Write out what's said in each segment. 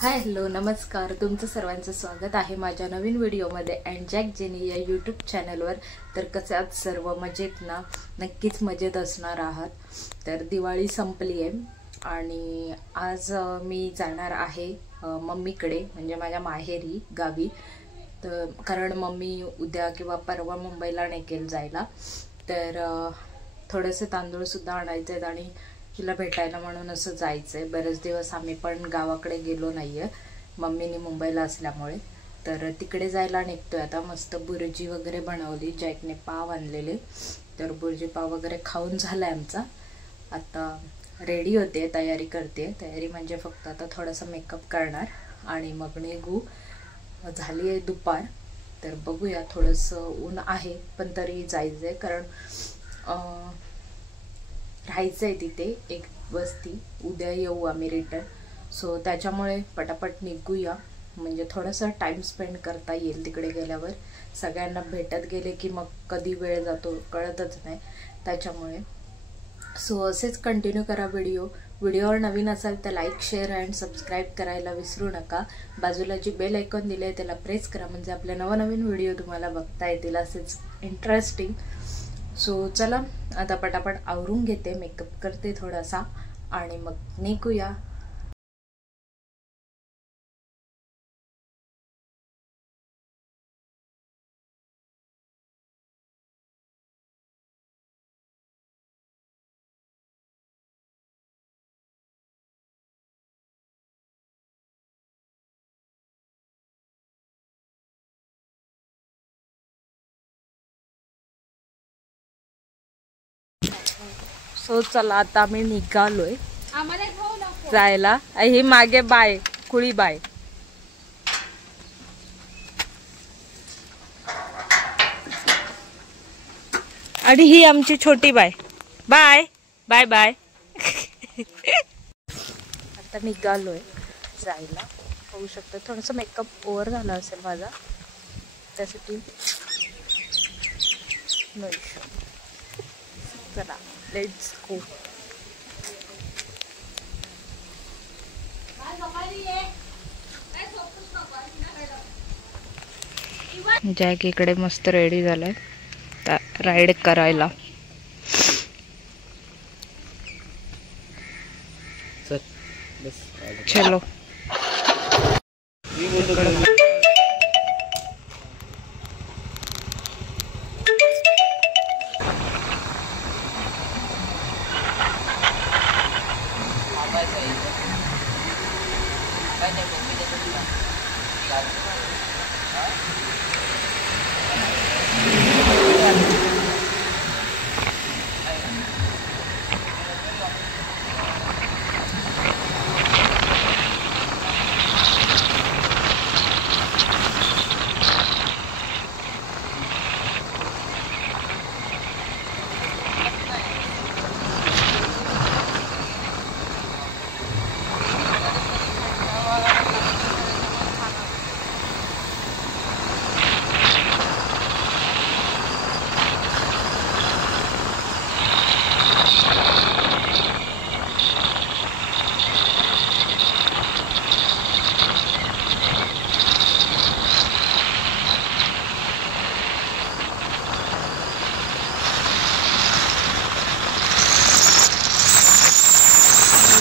Hi hello नमस्कार, तुमचं सर्वांचं स्वागत आहे माझ्या नवीन व्हिडिओमध्ये अँड जॅक जेनी या यूट्यूब चॅनलवर. तर कसे आहात सर्व? मजेत ना? नक्कीच मजेत असणार आहात. तर दिवाळी संपली आहे आणि आज मी जाणार आहे मम्मीकडे, म्हणजे माझ्या माहेरी गावी. तर कारण मम्मी उद्या किंवा परवा मुंबईला निघेल जायला. तर थोडेसे तांदूळसुद्धा आणायचे आहेत आणि तिला भेटायला म्हणून असं जायचं आहे. बरेच दिवस आम्ही पण गावाकडे गेलो नाही आहे मम्मीने मुंबईला असल्यामुळे. तर तिकडे जायला निघतोय आता. मस्त बुर्जी वगैरे बनवली, जॅकने पाव आणलेले. तर बुर्जी पाव वगैरे खाऊन झाला आहे आमचा. आता रेडी होते, तयारी करते. तयारी म्हणजे फक्त आता थोडासा मेकअप करणार आणि मग निघू. झाली आहे दुपार. तर बघूया, थोडंसं ऊन आहे पण तरी जायचं आहे कारण राहायचं आहे तिथे एक वस्ती. उद्या येऊ आम्ही रिटर्न. सो त्याच्यामुळे पटापट निघूया, म्हणजे थोडासा टाईम स्पेंड करता येईल तिकडे गेल्यावर. सगळ्यांना भेटत गेले की मग कधी वेळ जातो कळतच नाही. त्याच्यामुळे सो असेच कंटिन्यू करा व्हिडिओवर नवीन असाल तर लाईक, शेअर अँड सबस्क्राईब करायला विसरू नका. बाजूला जी बेल आयकॉन दिली आहे त्याला प्रेस करा, म्हणजे आपले नवनवीन व्हिडिओ तुम्हाला बघता येतील असेच इंटरेस्टिंग. सो चला आता पटापट आवरून घेते, मेकअप करते थोडासा आणि मग निघूया. सो चला आता आम्ही निघालोय जायला. ही मागे बाय, कुळी बाय. आणि ही आमची छोटी बाय. Bye bye bye. आता निघालोय जायला. होऊ शकतं थोडंसं मेकअप ओव्हर झाला असेल माझा, त्यासाठी नो इश्यू. चला लेट्स गो. जॅक इकडे मस्त रेडी झालाय राईड करायला. चलो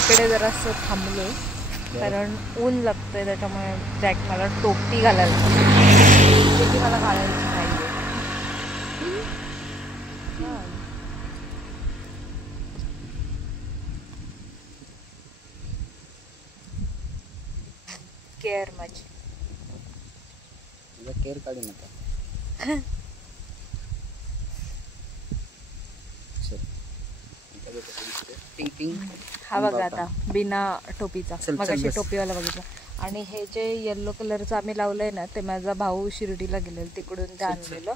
इकडे जरासं थांबलो कारण ऊन लागतंय, त्याच्यामुळे जॅक मला टोपी घालायला, ती मला घालायची नाही. केअर माझी, केअर काढू नका. हा बघा आता बिना टोपीचा, मगाशी टोपीवाला बघितला. आणि हे जे येल्लो कलरचं आम्ही लावलंय ना, ते माझा भाऊ शिर्डीला गेलेलं, तिकडून ते आणलेलं,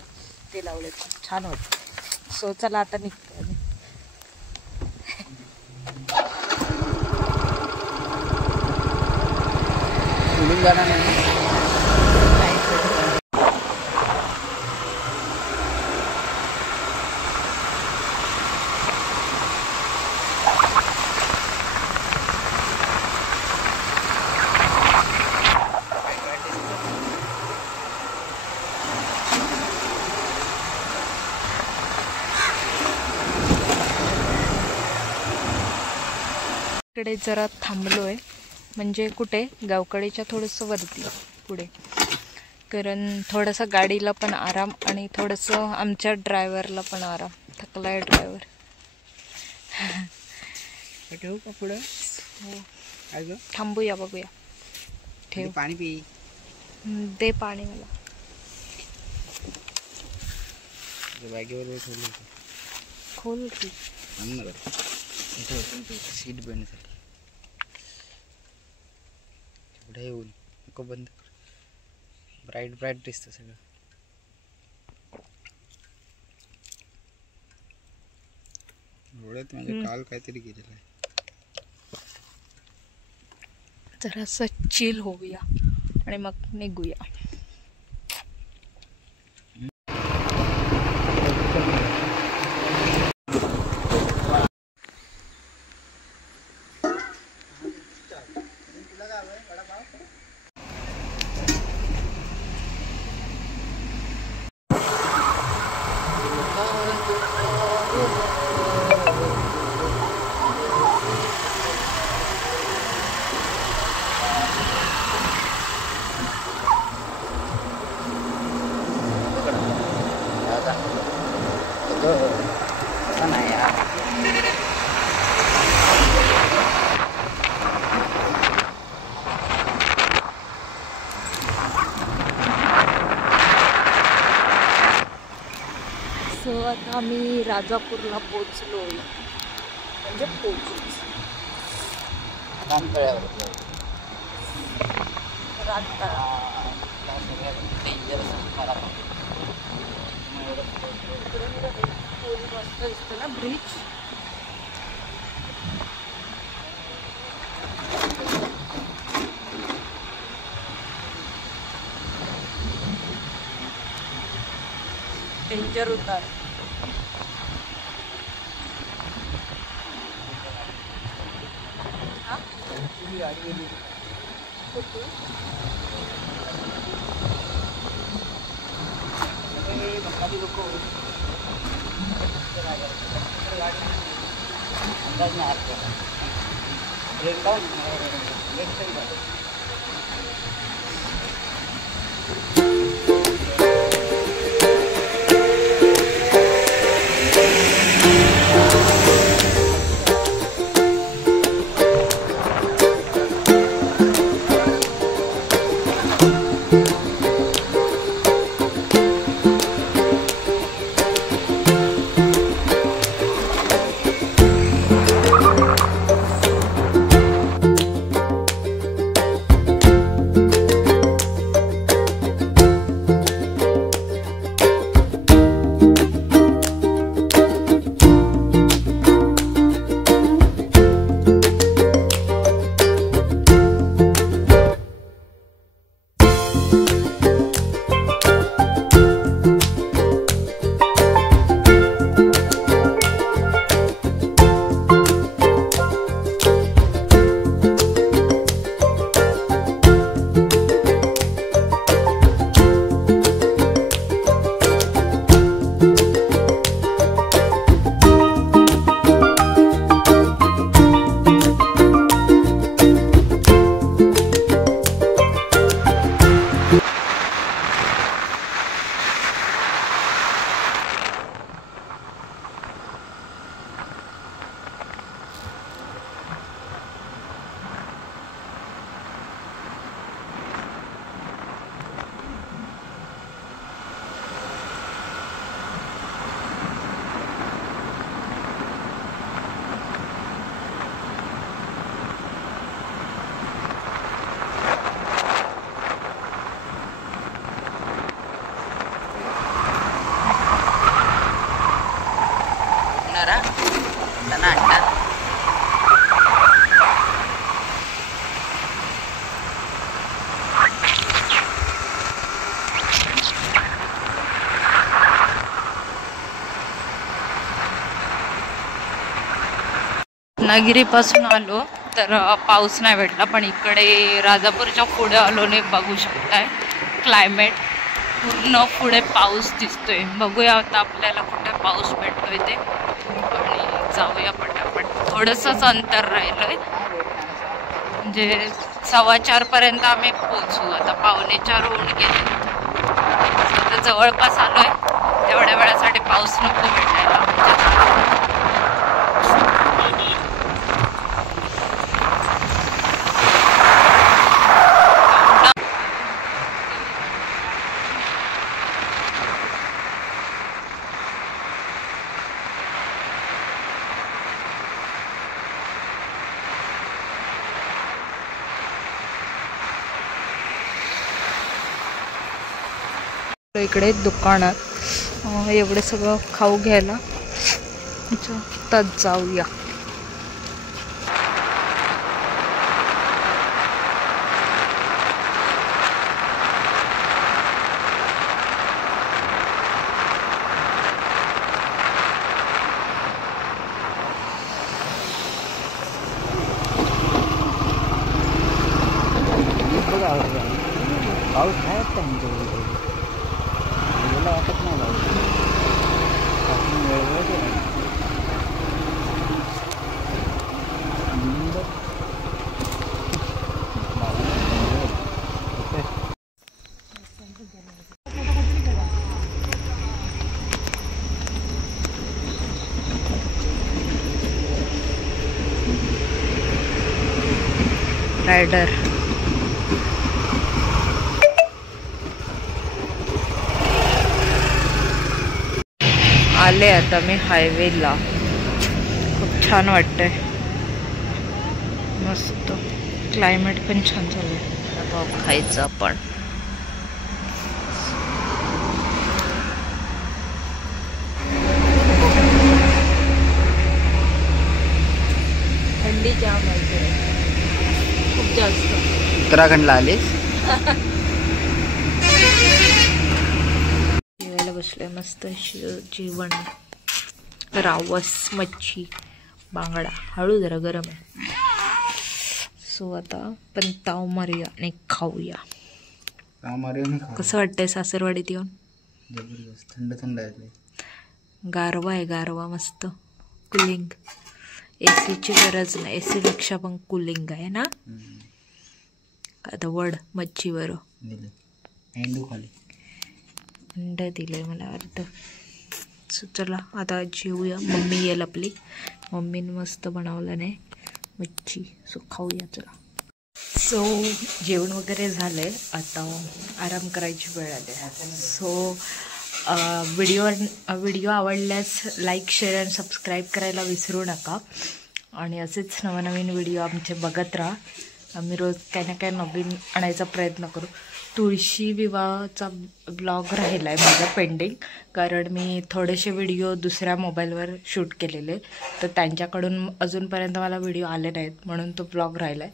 ते लावले, छान होतं. सो चला आता निघतो आम्ही. इकडे जरा थांबलोय, म्हणजे कुठे गावकडेच्या थोडंसं वरती पुढे, कारण थोडंसं गाडीला पण आराम आणि थोडंसं आमच्या ड्रायव्हरला पण आराम. थकलाय ड्रायव्हर. ठेवू का पुढं? हो थांबूया, बघूया. ठेव. पाणी पी. दे पाणी मला. बॅगेवर ठेवलं खोल की सीट बंद झाली. पुढे येऊन नको बंद कर. ब्राईट ब्राईट दिसतं सगळं. एवढ्यात म्हणजे काल काहीतरी गेलेलं आहे. जरासं चिल होऊया आणि मग निघूया. सो आता आम्ही राजापूरला पोचलो, म्हणजे पोचलोच. मस्त दिसतं ना ब्रिज. डेंजर उतार. रत्नागिरीपासून आलो तर पाऊस नाही भेटला, पण इकडे राजापूरच्या पुढे आलो ने बघू शकताय क्लायमेट पूर्ण पुढे पाऊस दिसतोय. बघूया आता आपल्याला कुठे पाऊस भेटतोय ते आणि जाऊया पटापट. थोडंसंच अंतर राहिलंय म्हणजे 4:15 पर्यंत आम्ही पोहोचू. आता 3:45 होऊन गेले. आता जवळपास आलोय. तेवढ्या वेळासाठी पाऊस नको भेटायला. इकडे दुकानात एवढं सगळं खाऊ घ्यायला तर जाऊया. पाऊस आहे वाटत नाही रायडर आले. आता मी हायवेला. खूप छान वाटतंय. मस्त क्लायमेट पण छान चालू आहे. आता खायचं आपण. थंडी जाम आहे खूप जास्त. उत्तराखंडला आलीस? बसले मस्त जेवण. रावस, मच्छी, बांगडा. हळू जरा गरम आहे. सो आता पण ताव मारूया आणि खाऊया. कसं वाटतंय सासरवाडीत येऊन? जबरदस्त. थंड थंड आहे. गारवा आहे. गारवा मस्त. कुलिंग. एसीची गरज नाही. एसी पेक्षा पण कुलिंग आहे ना. आता वड मच्छीवर अंड दिलंय मला अर्ध. सो चला आता जेवूया. मम्मी येईल आपली. मम्मीने मस्त बनवलं नाही मच्छी. सो खाऊया चला. सो जेवण वगैरे झालंय. आता आराम करायची वेळ आली. सो व्हिडिओ आवडल्यास लाईक, शेअर आणि सबस्क्राईब करायला विसरू नका. आणि असेच नवनवीन व्हिडिओ आमचे बघत राहा. आम्ही रोज काही ना काही नवीन आणायचा प्रयत्न करू. तुळशी विवाहाचा ब्लॉग राहिला आहे माझा पेंडिंग. कारण मी थोडेसे व्हिडिओ दुसऱ्या मोबाईलवर शूट केलेले. तर त्यांच्याकडून अजूनपर्यंत मला व्हिडिओ आले नाहीत. म्हणून तो ब्लॉग राहिला आहे.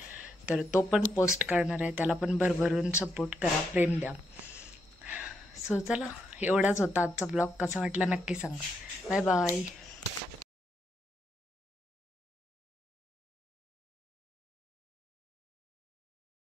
तर तो पण पोस्ट करणार आहे. त्याला पण भरभरून सपोर्ट करा. प्रेम द्या. सो चला एवढाच होता आजचा ब्लॉग. कसा वाटला नक्की सांगा. Bye bye.